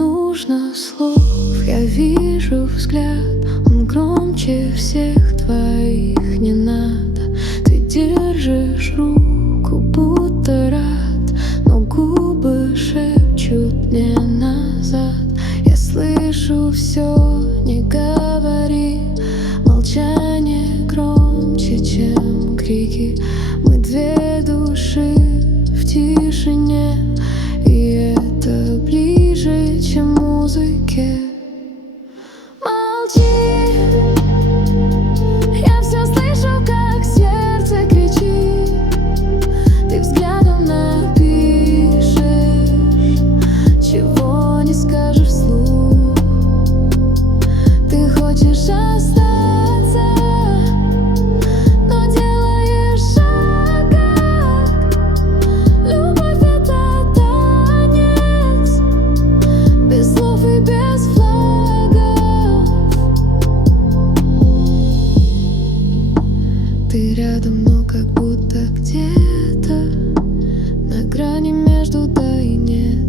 нужно слов, я вижу взгляд, он громче всех твоих. Не надо, ты держишь руку, будто рад, но губы шепчут мне назад. Я слышу все, не говори, молчание громче, чем крики. Мы две души в тишине, и это ближе, чем музыке. Молчи, я все слышу, как сердце кричит. Ты взглядом напишешь, чего не скажешь вслух. Ты хочешь остаться, но делаешь шаг, как любовь — это танец, без слов и без флагов. Ты рядом, но как будто где-то на грани между да и нет.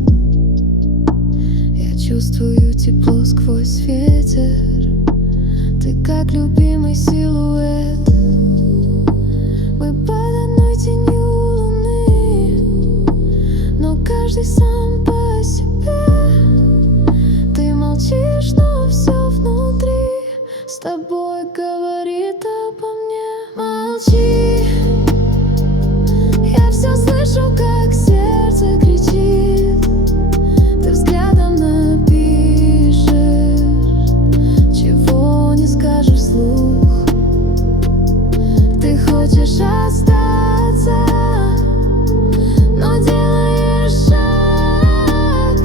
Я чувствую тепло сквозь ветер, ты как любимый силуэт. Мы под одной тенью луны, но каждый сам по себе. Ты молчишь, но все внутри с тобой говорит обо мне. Молчи, я все слышу, как сердце кричит. Ты взглядом напишешь, чего не скажешь вслух. Ты хочешь остаться, но делаешь шаг.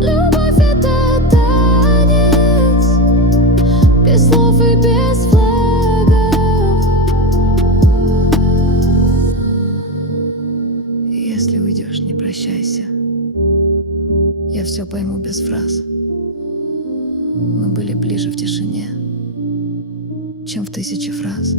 Любовь — это танец, без слов и без флагов. Если уйдешь, не прощайся, я все пойму без фраз. Мы были ближе в тишине, чем в 1000 фраз.